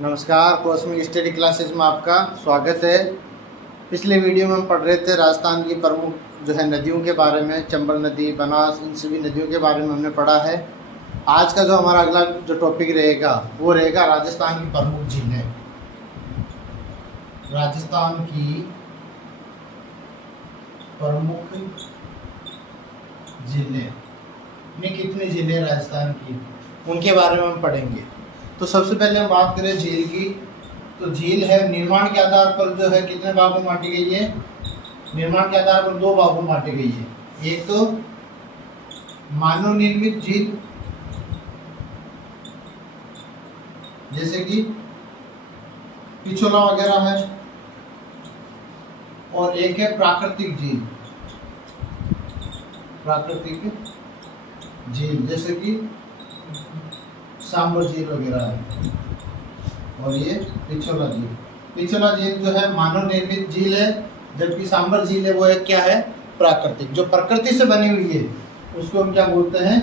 नमस्कार, cosmic study classes में आपका स्वागत है। पिछले वीडियो में हम पढ़ रहे थे राजस्थान की प्रमुख जो है नदियों के बारे में, चंबल नदी, बनास, इन सभी नदियों के बारे में हमने पढ़ा है। आज का जो हमारा अगला जो टॉपिक रहेगा वो रहेगा राजस्थान की प्रमुख झीलें। राजस्थान की प्रमुख झीलें, कितनी झीलें राजस्थान की, उनके बारे में हम पढ़ेंगे। तो सबसे पहले हम बात करें झील की, तो झील है निर्माण के आधार पर जो है कितने भागों में बांटी गई है? निर्माण के आधार पर दो भागों में बांटी गई है। एक तो मानव निर्मित झील, जैसे कि पिछोला वगैरह है, और एक है प्राकृतिक झील। प्राकृतिक झील जैसे कि सांबर झील वगैरह है, और ये पिछोला झील। पिछोला झील जो है मानव निर्मित झील है, जबकि सांबर झील है वो है क्या है? प्राकृतिक। जो प्रकृति से बनी हुई है उसको हम क्या बोलते हैं?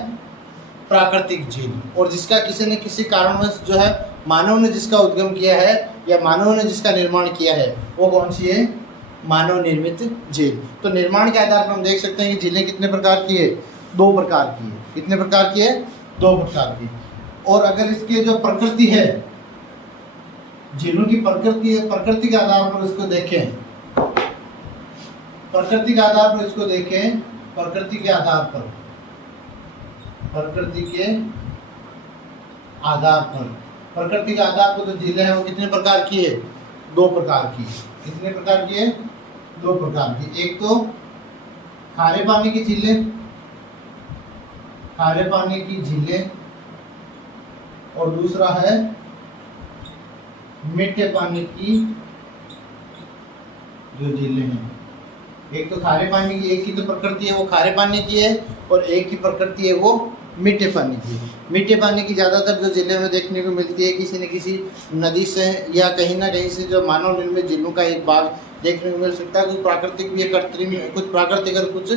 प्राकृतिक झील। और जिसका किसी न किसी कारणवश जो है मानव ने जिसका उद्गम किया है या मानव ने जिसका निर्माण किया है वो कौन सी है? मानव निर्मित झील। तो निर्माण के आधार पर हम देख सकते हैं कि झीलें कितने प्रकार की है? दो प्रकार की है। कितने प्रकार की है? दो प्रकार की। और अगर इसके जो प्रकृति है, झीलों की प्रकृति है, प्रकृति के आधार पर इसको देखें, प्रकृति के आधार पर इसको देखें, प्रकृति के आधार पर, प्रकृति के आधार पर, प्रकृति के आधार पर जो झीलें हैं वो कितने प्रकार की है? दो प्रकार की। कितने प्रकार की है? दो प्रकार की। एक तो खारे पानी की झीलें, खारे पानी की झीलें, और दूसरा है मीठे पानी की जो झीलें हैं। एक तो खारे पानी की, एक की तो प्रकृति है वो खारे पानी की है, और एक की प्रकृति है वो मीठे पानी की। मीठे पानी की ज़्यादातर जो झीलें में देखने को मिलती है किसी न किसी नदी से या कहीं ना कहीं से जो मानव निर्मित झीलों का एक भाग देखने को मिल सकता है। कुछ प्राकृतिक भी है, कृत्रिम, कुछ प्राकृतिक और कुछ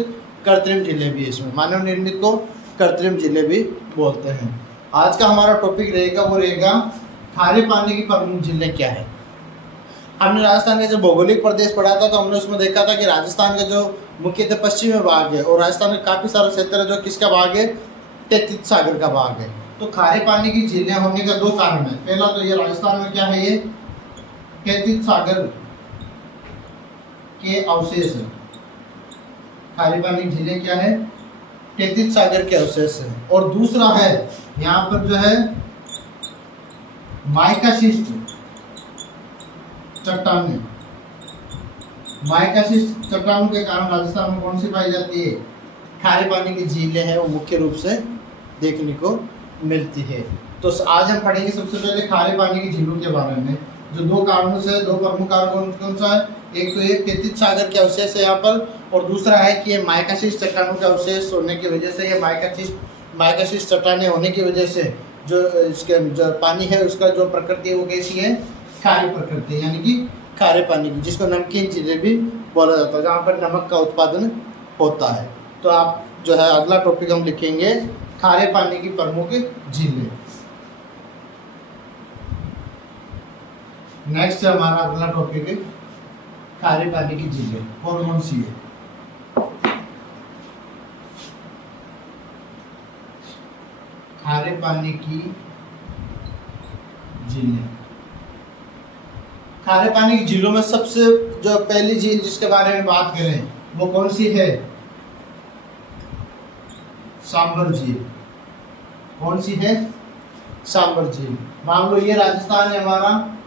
कृत्रिम झीलें भी है। इसमें मानव निर्मित को कृत्रिम झीलें भी बोलते हैं। आज का हमारा टॉपिक रहेगा वो रहेगा खारे पानी की प्रमुख झीलें क्या है। हमने राजस्थान के जो भौगोलिक प्रदेश पढ़ा था तो हमने उसमें देखा था कि राजस्थान का जो मुख्यतः पश्चिमी भाग है और राजस्थान में काफी सारा क्षेत्र है जो किसका भाग है? तैतीस सागर का भाग है। तो खारे पानी की झीलें होने का दो कारण है। पहला तो ये राजस्थान में क्या है? ये तैतीस सागर के अवशेष है। खारे पानी की झीलें क्या है? तैतीस सागर के अवशेष है। और दूसरा है यहाँ पर जो है माइकाशिस्ट चट्टानें। माइकाशिस्ट चट्टानों के कारण राजस्थान में कौन सी पाई जाती है? खारे पानी की झीलें हैं वो मुख्य रूप से देखने को मिलती है। तो आज हम पढ़ेंगे सबसे पहले खारे पानी की झीलों के बारे में, जो दो कारणों से, दो प्रमुख कारण कौन सा है? एक तो ये तैतीस सागर के अवशेष है यहाँ पर, और दूसरा है कि ये माइकाशिस्ट चट्टानों के अवशेष होने की वजह से, ये माइकाशिस्ट चट्टानें होने की वजह से जो इसके जो पानी है उसका जो प्रकृति है वो कैसी है? खारी प्रकृति है, यानी कि खारे पानी की, जिसको नमकीन झीलें भी बोला जाता है, जहाँ पर नमक का उत्पादन होता है। तो आप जो है अगला टॉपिक हम लिखेंगे खारे पानी की प्रमुख झीलें। नेक्स्ट हमारा अगला टॉपिक है खारे पानी की झीलें, और कौन सी है? खारे पानी की झीलें। खारे पानी की झीलों में सबसे जो पहली झील जिसके बारे में बात करें वो कौन सी है? सांबर झील। कौन सी है? सांबर झील। मान लो ये राजस्थान है हमारा,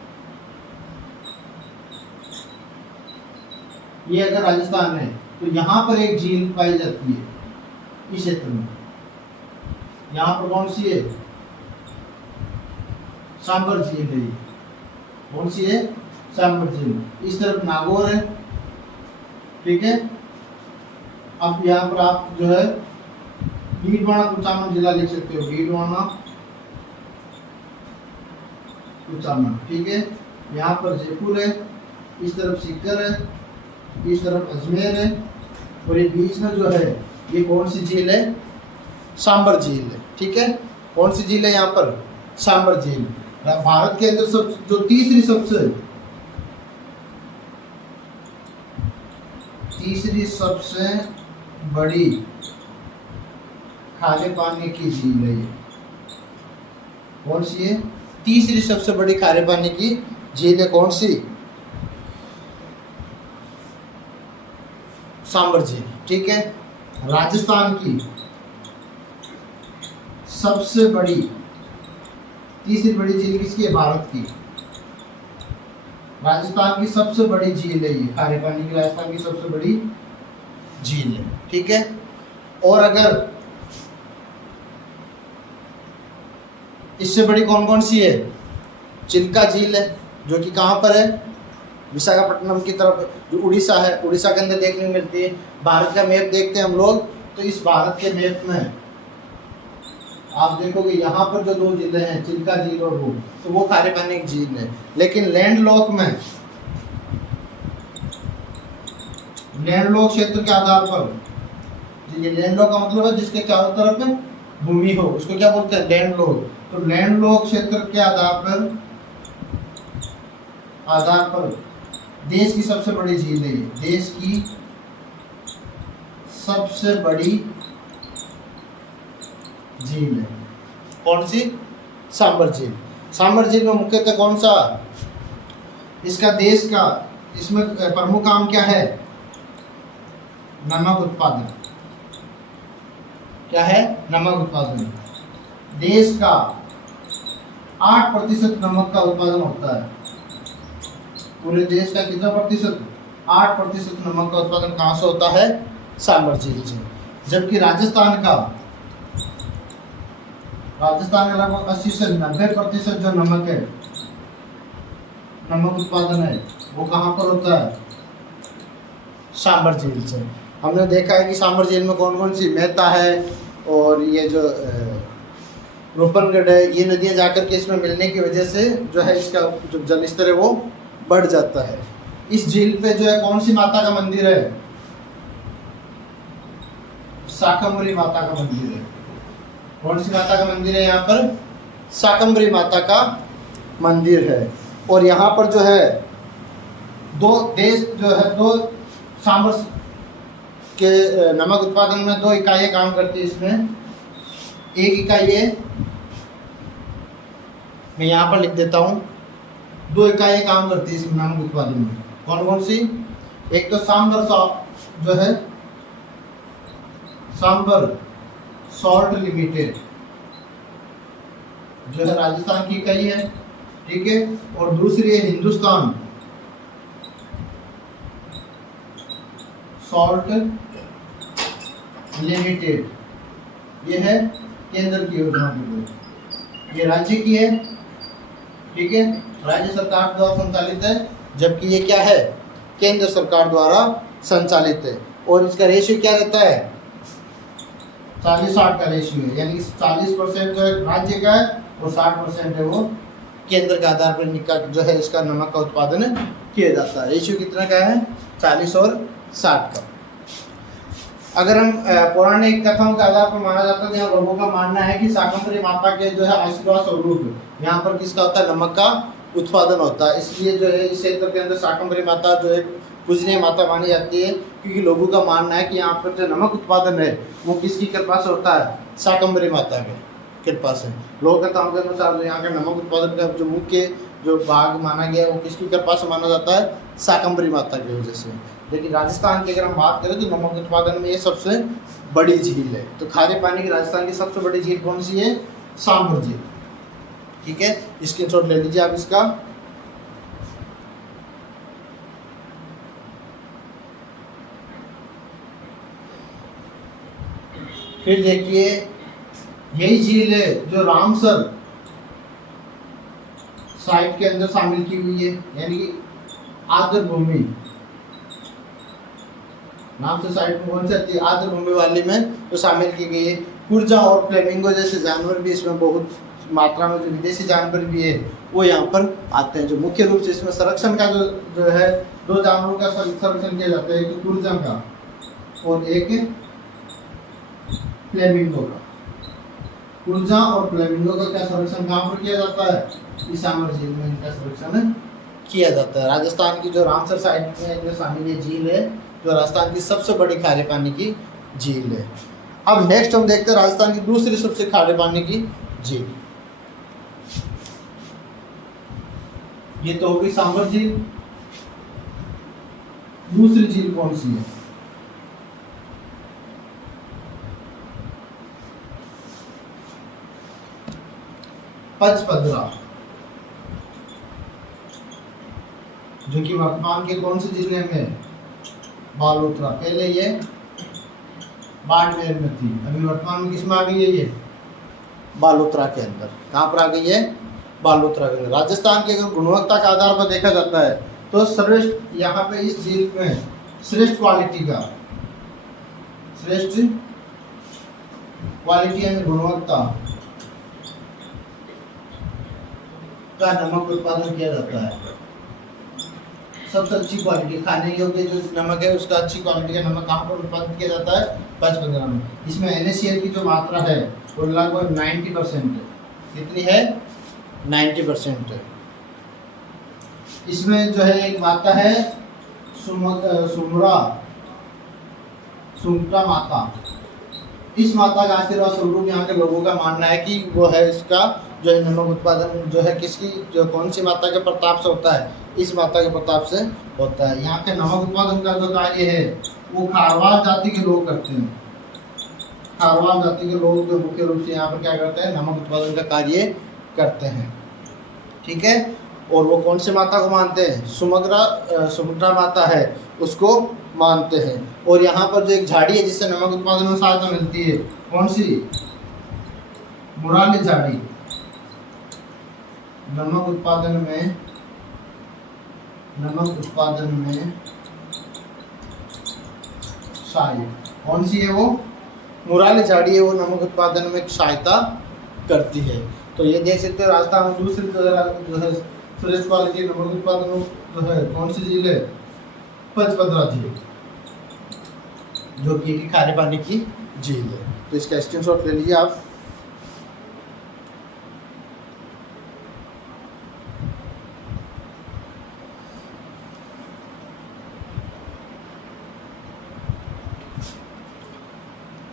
ये अगर राजस्थान है तो यहाँ पर एक झील पाई जाती है इस क्षेत्र में। यहाँ पर कौन सी है? सांबर झील है। कौन सी है? सांबर झील। इस तरफ नागौर है, ठीक है। अब यहाँ पर आप जो है भीलवाड़ा कुचामन जिला लिख सकते हो, भीलवाड़ा कुचामन, ठीक है। यहाँ पर जयपुर है, इस तरफ सीकर है, इस तरफ अजमेर है, और ये बीच में जो है ये कौन सी झील है? सांबर झील है, ठीक है। कौन सी झील है यहाँ पर? सांबर झील। भारत के अंदर सब जो तीसरी सबसे बड़ी खारे पानी की झील है ये। कौन सी है? तीसरी सबसे बड़ी खारे पानी की झील है कौन सी? सांबर झील। ठीक है। राजस्थान की सबसे बड़ी तीसरी बड़ी झील किसकी है? भारत की। राजस्थान की सबसे बड़ी झील है ये, खारे पानी की राजस्थान की सबसे बड़ी झील है। ठीक है। और अगर इससे बड़ी कौन कौन सी है? चिल्का झील है, जो कि कहाँ पर है? विशाखापट्टनम की तरफ, जो उड़ीसा है, उड़ीसा के अंदर देखने को मिलती है। भारत का मैप देखते हैं हम लोग, तो इस भारत के मैप में आप देखोगे यहाँ पर जो दो जिले हैं, चिल्का झील और वो, तो वो खारे पानी की झील है। लेकिन लैंडलॉक में, लैंडलॉक क्षेत्र के आधार पर, ये लैंडलॉक का मतलब है जिसके चारों तरफ भूमि हो, उसको क्या बोलते हैं? लैंडलॉक। तो लैंडलॉक क्षेत्र के आधार पर देश की सबसे बड़ी झील है ये, देश की सबसे बड़ी झील है। कौन सी? सांबर झील। सांबर झील में मुख्यतः कौन सा? इसका देश का, इसमें प्रमुख काम क्या है? नमक उत्पादन। क्या है? नमक उत्पादन। देश का 8% नमक का उत्पादन होता है। पूरे देश का कितना प्रतिशत? 8% नमक का उत्पादन कहाँ से होता है? सांबर झील से। जबकि राजस्थान का लगभग 80 से 90% जो नमक है, नमक उत्पादन है, वो कहाँ पर होता है? सांबर झील से। हमने देखा है कि सांबर झील में कौन कौन सी, मेहता है और ये जो रूपनगढ़ है, ये नदियाँ जाकर के इसमें मिलने की वजह से जो है इसका जो जल स्तर है वो बढ़ जाता है। इस झील पे जो है कौन सी माता का मंदिर है? शाकंभरी माता का मंदिर है। कौन सी माता का मंदिर है यहाँ पर? शाकंभरी माता का मंदिर है। और यहाँ पर जो है दो सांबर के नमक उत्पादन में 2 इकाइयाँ काम करती है इसमें। एक इकाई है, मैं यहाँ पर लिख देता हूँ, 2 इकाइयाँ काम करती है इसमें नमक उत्पादन में। कौन कौन सी? एक तो सांबर जो है, सांबर सॉल्ट लिमिटेड, जो है राजस्थान की इकाई है। ठीक है। और दूसरी है हिंदुस्तान सॉल्ट लिमिटेड, ये है केंद्र की योजना की, ये राज्य की है। ठीक है। राज्य सरकार द्वारा संचालित है, जबकि ये क्या है? केंद्र सरकार द्वारा संचालित है। और इसका रेशियो क्या रहता है? 40-60 का रेशियो है, यानी 40% जो है राज्य का है और 60% है वो केंद्र के आधार पर जो है इसका नमक का उत्पादन किया जाता है। रेशियो कितना का है? 40 और 60 का। अगर हम पौराणिक कथाओं के आधार पर माना जाता है तो यहाँ लोगों का मानना है कि शाकंभरी माता के जो है आशीर्वाद स्वरूप यहाँ पर किसका होता है? नमक का उत्पादन होता है। इसलिए जो है इस क्षेत्र के अंदर शाकंभरी माता जो है पूजनीय माता मानी जाती है, क्योंकि लोगों का मानना है कि यहाँ पर जो नमक उत्पादन है वो किसकी कृपा से होता है? शाकंभरी माता के कृपा से। लोक कथाओं के अनुसार जो यहाँ का नमक उत्पादन का जो मुख्य जो भाग माना गया है वो किसकी कृपा से माना जाता है? शाकंभरी माता की वजह से। लेकिन राजस्थान की अगर हम बात करें तो नमक उत्पादन में ये सबसे बड़ी झील है। तो खारे पानी की राजस्थान की सबसे बड़ी झील कौन सी है? सांबर झील। ठीक है। स्क्रीनशॉट ले लीजिए आप इसका। फिर देखिए यही झील है जो रामसर साइट के अंदर शामिल की हुई है, यानी कि आर्द्र भूमि नाम से साइट में कौन सी आती है? आर्द्र भूमि वाली में तो शामिल की गई है। कुर्जा और फ्लेमिंगो जैसे जानवर भी इसमें बहुत मात्रा में, जो विदेशी जानवर भी है वो यहाँ पर आते हैं। जो मुख्य रूप से इसमें संरक्षण का जो है 2 जानवरों का संरक्षण किया जाता है, एक तो कुर्जा का और एक फ्लेमिंगो का। ऊर्जा और फ्लेमिंगो का क्या संरक्षण कहाँ पर किया जाता है? इस सागर झील में इनका संरक्षण किया जाता है। राजस्थान की जो रामसर साइड में जो शामिल ये झील है, जो राजस्थान की सबसे बड़ी खारे पानी की झील है। अब नेक्स्ट हम देखते हैं राजस्थान की दूसरी सबसे खारे पानी की झील। ये तो होगी सांभर झील। दूसरी झील कौन सी है? पचपदरा, जो कि वर्तमान के कौन से जिले में? बालोतरा। पहले ये बाड़मेर में थी, अभी वर्तमान में किस में आ गई है? ये बालोतरा के अंदर। कहाँ पर आ गई है? बालोतरा के अंदर। राजस्थान की अगर गुणवत्ता के आधार पर देखा जाता है तो श्रेष्ठ, यहाँ पे इस झील में श्रेष्ठ क्वालिटी यानी गुणवत्ता का नमक उत्पादन किया जाता है। सबसे अच्छी क्वालिटी खाने योग्य जो नमक है उसका अच्छी क्वालिटी का नमक कहाँ पर उत्पादित किया जाता है? पचपदरा में। इसमें NaCl की जो मात्रा है वो लगभग 90% है। कितनी है? 90% है। इसमें जो है एक माता है सुमटा माता। इस माता का आशीर्वाद स्वरूप यहाँ के लोगों का मानना है कि वो है इसका जो है नमक उत्पादन जो है किसकी, जो कौन सी माता के प्रताप से होता है? इस माता के प्रताप से होता है। यहाँ के नमक उत्पादन का जो कार्य है वो खारवाल जाति के लोग करते हैं। खारवाल जाति के लोग जो मुख्य रूप से यहाँ पर क्या करते हैं? नमक उत्पादन का कार्य करते हैं। ठीक है। और वो कौन से माता को मानते हैं? सुमग्रा माता है उसको मानते हैं। और यहाँ पर जो एक झाड़ी है जिससे नमक उत्पादन में सहायता मिलती है, कौन सी? मुराली झाड़ी। नमक उत्पादन में सहायक कौन सी है? वो मुराली झाड़ी है, वो नमक उत्पादन में सहायता करती है। तो ये देख सकते हो राजस्थान में दूसरी जो है श्रेष्ठ क्वालिटी नमक उत्पादन जो है कौन सी झील है? पचपदरा झील, जो कि खारे पानी की झील है। तो इसका स्क्रीनशॉट ले लीजिए आप।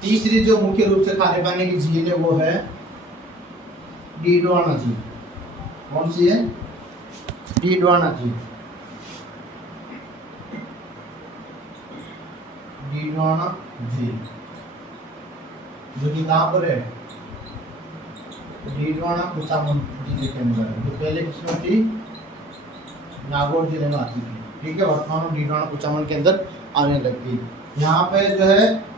तीसरी जो मुख्य रूप से खारे पानी की झील है वो है डीडवाना झील। कौन सी है? डीडवाना झील। डीडवाना झील जो कि कहाँ पर है? डीडवाना कुचामन जिले के अंदर है। जो पहले किसमें थी? नागौर जिले में आती थी। ठीक है। वर्तमान में डीडवाना कुचामन के अंदर आने लग गई। यहाँ पे जो है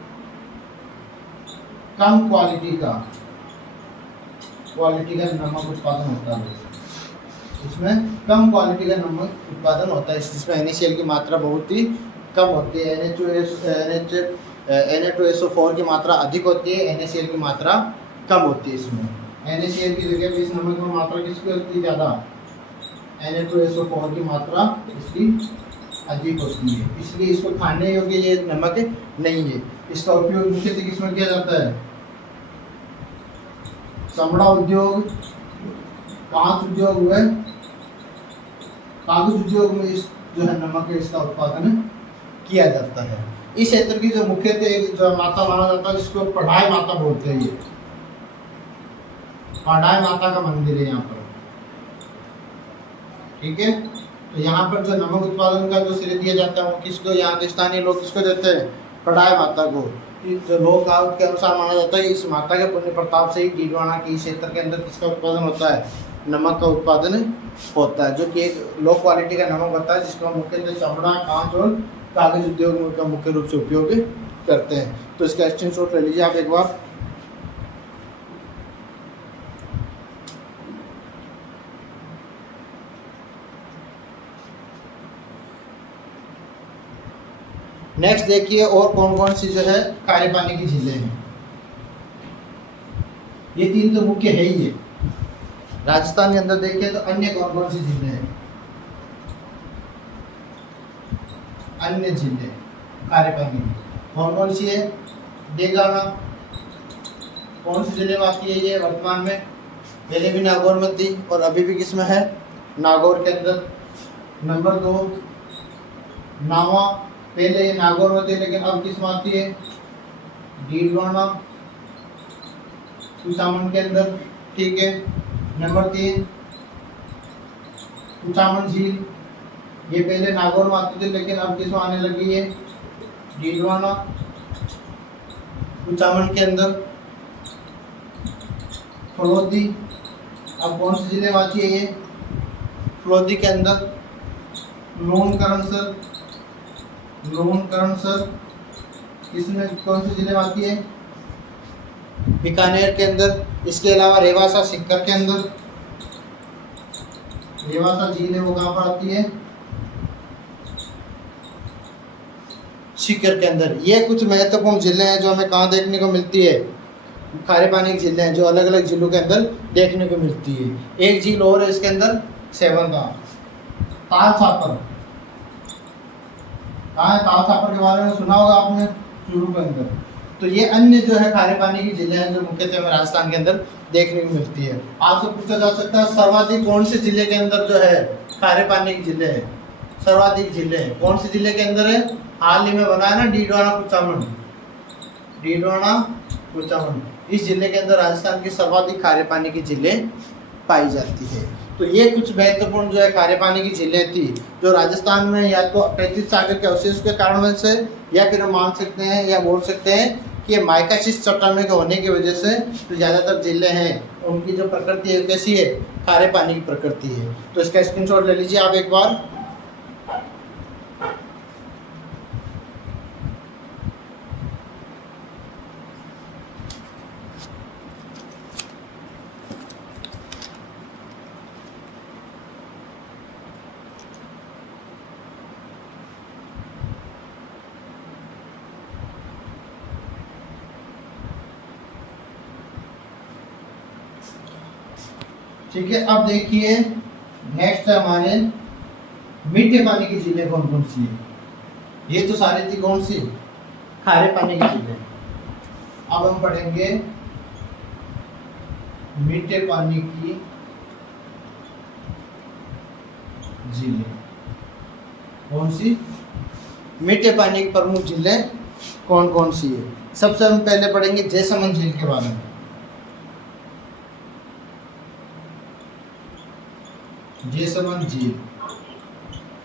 कम क्वालिटी का नमक उत्पादन होता है। इसमें कम क्वालिटी का नमक उत्पादन होता है। इसमें NaCl की मात्रा बहुत ही कम होती है। Na2SO4 की मात्रा अधिक होती है, NaCl की मात्रा कम होती है। इसमें NaCl की जगह इस नमक में मात्रा किसकी होती है? ज़्यादा। Na2SO4 की मात्रा इसकी अधिक होती है, इसलिए इसको खाने योग्य ये नमक नहीं है। इसका उपयोग मुख्यतः किसमें किया जाता है? चमड़ा उद्योग, कांच उद्योग हुए, कागज उद्योग में इस जो है नमक है इसका उत्पादन किया जाता है। इस क्षेत्र की जो मुख्यतः एक जो माता माना जाता है जिसको पढ़ाई माता बोलते हैं। ये पढ़ाई माता का मंदिर है यहाँ पर। ठीक है। तो यहाँ पर जो नमक उत्पादन का जो श्रेय दिया जाता है वो किसको? यहाँ के स्थानीय लोग किसको देते हैं? पढ़ाई माता को। जो लोक के अनुसार माना जाता है इस माता के पुण्य प्रताप से ही डीडवाना के क्षेत्र के अंदर किसका उत्पादन होता है? नमक का उत्पादन होता है, जो कि एक लो क्वालिटी का नमक होता है जिसको मुख्यतः चमड़ा, कांच और कागज उद्योग का मुख्य रूप से उपयोग करते हैं। तो इसका स्क्रीनशॉट ले लीजिए आप एक बार। नेक्स्ट देखिए और कौन कौन सी जो है खारे पानी की झीलें हैं। ये तीन तो मुख्य है ही है। राजस्थान के अंदर देखिए तो अन्य कौन कौन सी झीलें हैं? अन्य झीलें खारे पानी की कौन कौन सी है? डेगाना, कौन से जिले में आती है ये वर्तमान में? पहले भी नागौर में थी और अभी भी किस में है? नागौर के अंदर। नंबर 2 नावा, पहले ये नागौर में थी लेकिन अब किस में आती है? डीडवाना कुचामन के अंदर, ठीक है। नंबर 3 कुचामन झील, ये पहले नागौर में आती थी लेकिन अब किस में आने लगी है? डीडवाना कुचामन के अंदर। फलोदी, अब कौन से जिले में आती है ये? फलोदी के अंदर। लोनकरणसर, लोनकरणसर इसमें कौन से जिले में आती है? बीकानेर के अंदर। इसके अलावा रेवासा सिक्कर के अंदर, रेवासा झील है वो कहाँ पर आती है? सीकर के अंदर। ये कुछ महत्वपूर्ण जिले हैं जो हमें कहाँ देखने को मिलती है? खारे पानी के जिले हैं जो अलग अलग जिलों के अंदर देखने को मिलती है। एक झील और है इसके अंदर, सेवनगांव। ताल छापर, कहाँ है ताल छापर? के बारे में सुना होगा आपने, चूरू के अंदर। तो ये अन्य जो है खारे पानी की जिले हैं जो मुख्यतः हमें राजस्थान के अंदर देखने को मिलती है। आपसे पूछा जा सकता है सर्वाधिक कौन से जिले के अंदर जो है खारे पानी के जिले है? सर्वाधिक जिले हैं कौन से जिले के अंदर है? हाल ही में बना है ना डीडवाना कुचामन, डीडवाना कुचामन। इस जिले के अंदर राजस्थान की सर्वाधिक खारे पानी की झीलें पाई जाती है। तो ये कुछ महत्वपूर्ण जो है खारे पानी की झीलें थी जो राजस्थान में या तो अप्राकृतिक सागर के अवशेष के कारण से, या फिर हम मान सकते हैं या बोल सकते हैं कि ये माइकाशिस चट्टानों के होने की वजह से जो ज़्यादातर जिले हैं उनकी जो प्रकृति है कैसी है? खारे पानी की प्रकृति है। तो इसका स्क्रीनशॉट ले लीजिए आप एक बार। ठीक है, अब देखिए नेक्स्ट है हमारे मीठे पानी की झीलें कौन कौन सी है? ये तो सारी थी कौन सी? खारे पानी की झीलें। अब हम पढ़ेंगे मीठे पानी की झीलें। कौन सी? मीठे पानी की प्रमुख झीलें कौन कौन सी है? सबसे हम पहले पढ़ेंगे जैसलमेर झील के बारे में। जैसलमेर झील,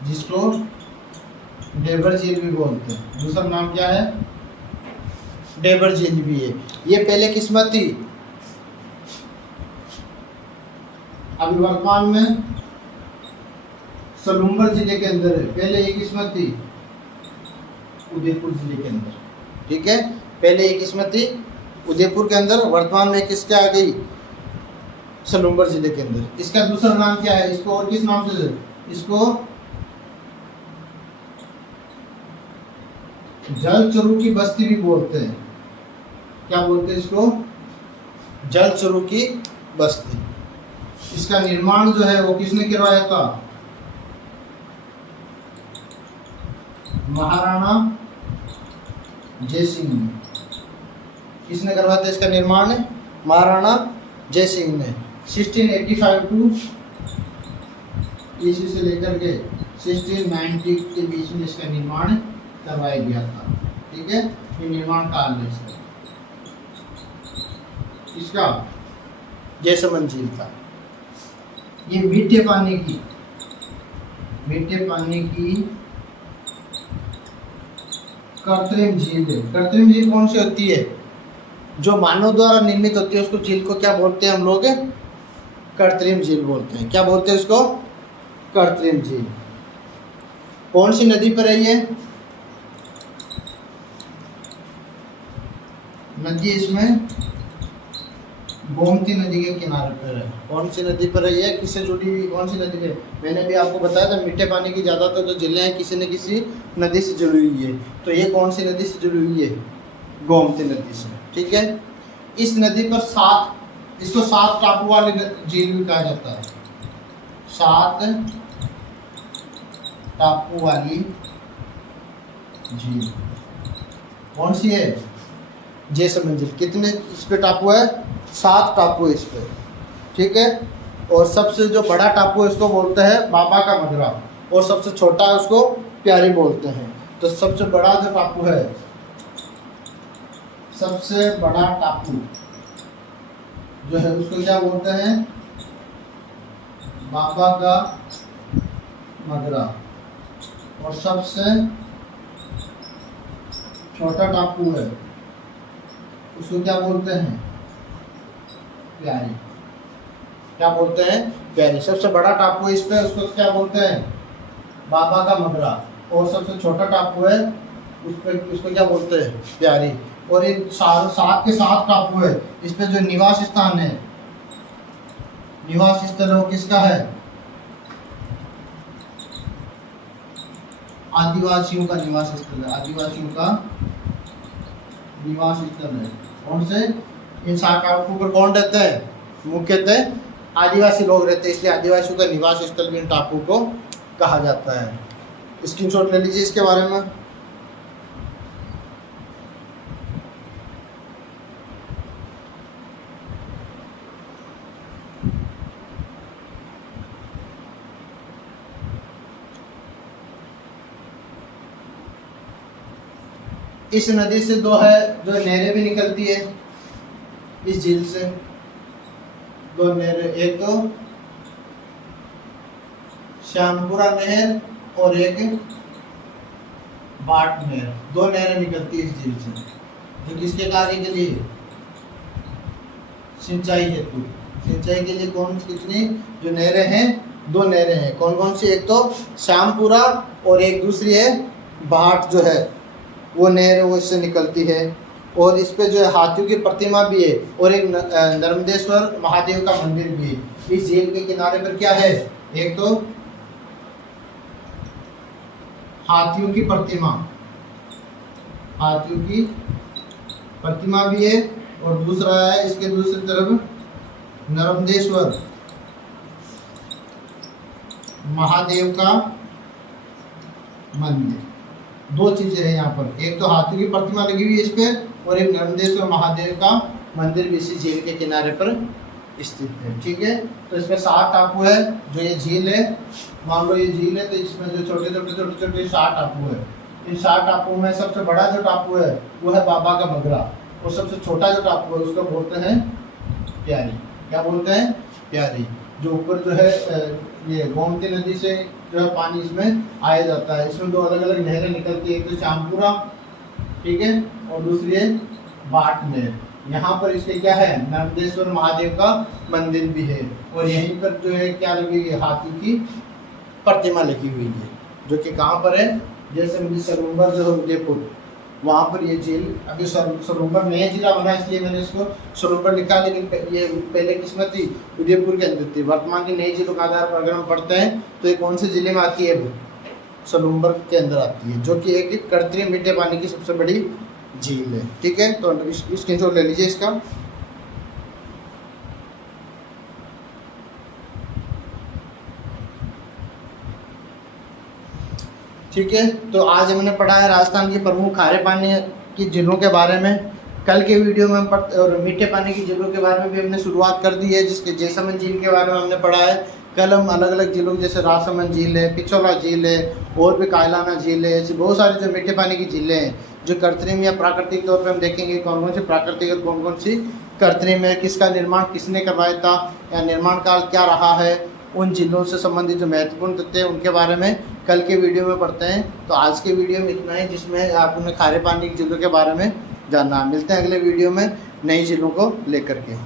जिसको डेबर झील भी बोलते हैं, दूसरा नाम क्या है? डेबर झील भी है। ये पहले किस्मत थी, अभी वर्तमान में सलूम्बर जिले के अंदर है। पहले ये किस्मत थी उदयपुर जिले के अंदर, ठीक है। पहले ये किस्मत थी उदयपुर के अंदर, वर्तमान में किसके आ गई? सलूम्बर जिले के अंदर। इसका दूसरा नाम क्या है? इसको और किस नाम से? इसको जलचरू की बस्ती भी बोलते हैं। क्या बोलते हैं इसको? जलचरू की बस्ती। इसका निर्माण जो है वो किसने करवाया था? महाराणा जयसिंह ने। किसने करवाया था इसका निर्माण? महाराणा जयसिंह ने। 1685 टू ईस्वी से लेकर के 1690 के बीच में इसका निर्माण करवाया गया था, ठीक है। ये निर्माण काल में इसका जैसलमेर झील था। ये मीठे पानी की कृत्रिम झील है। कृत्रिम झील कौन सी होती है? जो मानव द्वारा निर्मित होती है उसको झील को क्या बोलते हैं हम लोग? कृत्रिम झील बोलते हैं। क्या बोलते हैं उसको? कृत्रिम झील। कौन सी नदी पर है ये? नदी इसमें गोमती नदी के किनारे पर है। कौन सी नदी पर है ये? किससे जुड़ी हुई? कौन सी नदी है? मैंने भी आपको बताया था मीठे पानी की ज़्यादातर जो जिले हैं किसी न किसी नदी से जुड़ी हुई है। तो ये कौन सी नदी से जुड़ी हुई है? गोमती नदी से, ठीक है। इस नदी पर इसको 7 टापू वाली झील भी कहा जाता है। 7 टापू वाली झील कौन सी है? जैसलमेर झील। कितने इस पे टापू है? 7 टापू है इस पे, ठीक है। और सबसे जो बड़ा टापू है उसको बोलते हैं बाबा का मगरा, और सबसे छोटा है उसको प्यारी बोलते हैं। तो सबसे बड़ा जो टापू है, सबसे बड़ा टापू जो है उसको क्या बोलते हैं? बाबा का मगरा। और सबसे छोटा टापू है उसको क्या बोलते हैं? प्यारी। क्या बोलते हैं? प्यारी। सबसे बड़ा टापू है इस पे, उसको क्या बोलते हैं? बाबा का मगरा। और सबसे छोटा टापू है उस पे, उसको क्या बोलते हैं? प्यारी। और ये 7 के 7 टापू है। इस पे जो निवास स्थान है, निवास स्थल वो किसका है? आदिवासियों का निवास स्थल है। आदिवासियों का निवास स्थल है। कौन से? इन 7 टापू पर कौन रहता है? मुख्यतः आदिवासी लोग रहते हैं, इसलिए आदिवासियों का निवास स्थल भी इन टापू को कहा जाता है। स्क्रीनशॉट ले लीजिए इसके बारे में। इस नदी से जो नहरें भी निकलती है इस झील से। 2 नहरें, एक तो श्यामपुरा नहर और एक भाट नहर। 2 नहरें निकलती है इस झील से, जो किसके कार्य के लिए? सिंचाई हेतु। सिंचाई के लिए कौन कितनी जो नहरें हैं? 2 नहरें हैं। कौन कौन सी? एक तो श्यामपुरा और एक दूसरी है भाट जो है वो नहर वो इससे निकलती है। और इस पे जो है हाथियों की प्रतिमा भी है और एक नर्मदेश्वर महादेव का मंदिर भी है। इस झील के किनारे पर क्या है? एक तो हाथियों की प्रतिमा, हाथियों की प्रतिमा भी है। और दूसरा है इसके दूसरी तरफ नर्मदेश्वर महादेव का मंदिर। 2 चीजें हैं यहाँ पर, एक तो हाथियों की प्रतिमा लगी हुई है इस पे और एक नर्मदेश्वर महादेव का मंदिर भी इसी झील के किनारे पर स्थित है, ठीक है। तो इसमें 7 टापू है। जो ये झील है, मान लो ये झील है, तो इसमें जो छोटे छोटे 7 टापू है। इन 7 टापू में सबसे बड़ा जो टापू है वो है बाबा का मगरा, और सबसे छोटा जो टापू है उसको बोलते हैं प्यारी। क्या बोलते हैं? प्यारी। जो ऊपर जो है ये गोमती नदी से जो है पानी इसमें आया जाता है। इसमें 2 अलग अलग नहरें निकलती है, एक तो श्यामपुरा, ठीक है, और दूसरी है भाट नहर। यहाँ पर इसके क्या है? नर्मदेश्वर महादेव का मंदिर भी है। और यहीं पर जो है क्या लगी हुई है? हाथी की प्रतिमा लगी हुई है, जो कि कहाँ पर है? जैसे सलूम्बर जो है उदयपुर, वहाँ पर ये झील। अभी सलूम्बर नया जिला बना इसलिए मैंने इसको सलूम्बर लिखा, लेकिन ये पहले किस्मत थी उदयपुर के अंदर थी। वर्तमान की नई झीलों के आधार पर अगर हम पढ़ते हैं तो ये कौन से जिले में आती है? वो सलूम्बर के अंदर आती है, जो कि एक कृत्रिम मीठे पानी की सबसे बड़ी झील है, ठीक है। तो स्क्रीनशॉट ले लीजिए इसका। ठीक है, तो आज हमने पढ़ा है राजस्थान की प्रमुख खारे पानी की झीलों के बारे में। कल के वीडियो में हम और मीठे पानी की झीलों के बारे में भी हमने शुरुआत कर दी है, जिसके जैसलमेर झील के बारे में हमने पढ़ा है। कल हम अलग अलग झीलों जैसे राजसमंद झील है, पिछोला झील है, और भी कायलाना झील है, ऐसी बहुत सारी जो मीठे पानी की झीलें हैं जो कृत्रिम या प्राकृतिक तौर पर हम देखेंगे कौन कौन सी प्राकृतिक और कौन कौन सी कृत्रिम है, किसका निर्माण किसने करवाया था या निर्माण काल क्या रहा है, उन झीलों से संबंधित जो महत्वपूर्ण तथ्य हैं उनके बारे में कल के वीडियो में पढ़ते हैं। तो आज के वीडियो में इतना ही, जिसमें आपने खारे पानी की झीलों के बारे में जानना। मिलते हैं अगले वीडियो में नई झीलों को लेकर के।